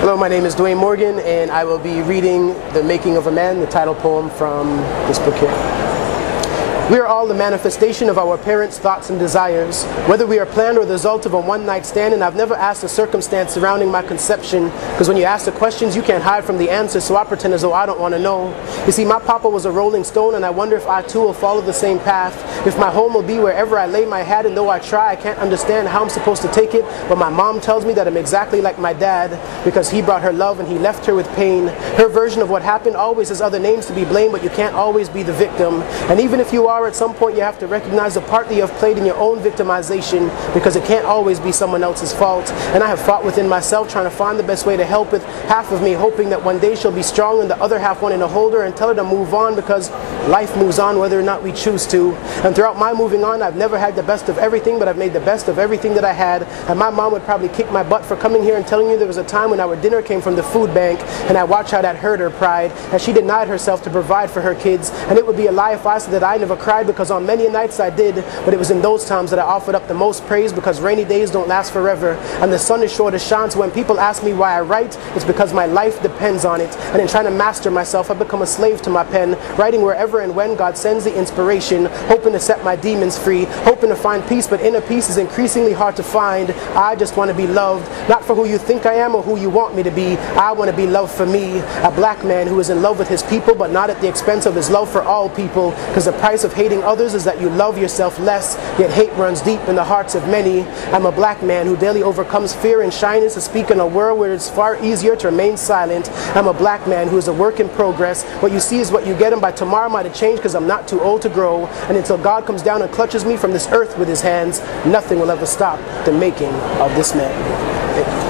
Hello, my name is Dwayne Morgan, and I will be reading The Making of a Man, the title poem from this book here. We are all the manifestation of our parents' thoughts and desires, whether we are planned or the result of a one-night stand, and I've never asked the circumstance surrounding my conception, because when you ask the questions, you can't hide from the answers, so I pretend as though I don't want to know. You see, my papa was a rolling stone, and I wonder if I too will follow the same path, if my home will be wherever I lay my hat, and though I try, I can't understand how I'm supposed to take it, but my mom tells me that I'm exactly like my dad, because he brought her love and he left her with pain. Her version of what happened always has other names to be blamed, but you can't always be the victim, and even if you are, at some point you have to recognize the part that you have played in your own victimization, because it can't always be someone else's fault. And I have fought within myself trying to find the best way to help with half of me, hoping that one day she'll be strong and the other half wanting to hold her and tell her to move on, because life moves on whether or not we choose to. And throughout my moving on, I've never had the best of everything, but I've made the best of everything that I had. And my mom would probably kick my butt for coming here and telling you there was a time when our dinner came from the food bank, and I watched how that hurt her pride, as she denied herself to provide for her kids. And it would be a lie if I said that I never cried, because on many nights I did, but it was in those times that I offered up the most praise, because rainy days don't last forever, and the sun is sure to shine. So when people ask me why I write, it's because my life depends on it. And in trying to master myself, I've become a slave to my pen, writing wherever and when God sends the inspiration, hoping to set my demons free, hoping to find peace, but inner peace is increasingly hard to find. I just want to be loved, not for who you think I am or who you want me to be. I want to be loved for me, a black man who is in love with his people, but not at the expense of his love for all people, because the price of hating others is that you love yourself less, yet hate runs deep in the hearts of many. I'm a black man who daily overcomes fear and shyness to speak in a world where it's far easier to remain silent. I'm a black man who is a work in progress. What you see is what you get, and by tomorrow might have changed, because I'm not too old to grow. And until God comes down and clutches me from this earth with his hands, nothing will ever stop the making of this man.